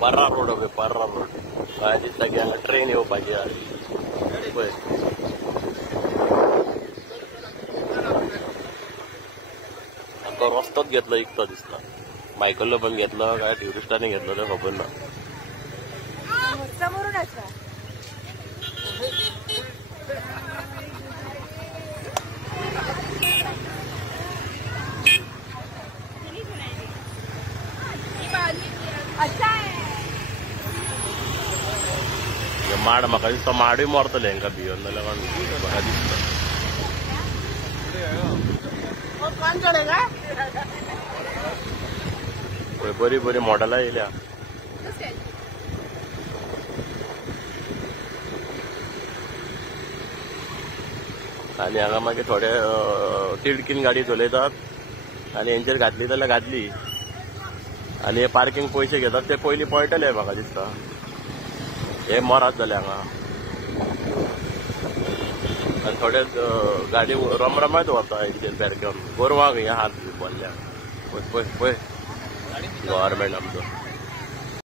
पर्रा रोड हो पर्रा रोड काय दिसता की हांगा ट्रेन येवपाची पळय तो रस्तोच घेतलो इकतो दिसता मायकललो पण घेतलो काय ट्युरिस्टांनी घेतलो ते खबर ना माड म्हाका दिसता माडूय मरतले हांकां भियोन नाल्यार म्हाका दिसता बरी बरी मॉडेलां येयल्या आनी हांगा मागीर थोडे तिडकीन गाडी चलयतात आनी हेंचेर घातली जाल्यार घातली आनी हे पार्किंग पयशे घेतात ते पयलीं पळटले म्हाका दिसता हे मरात जाले हांगा आनी थोडे गाडी रमरमात वता हेंचेर बेरकेवन गोरवांक हे हात भरल्या पळय पळय पळय गव्हर्मेंट आमचो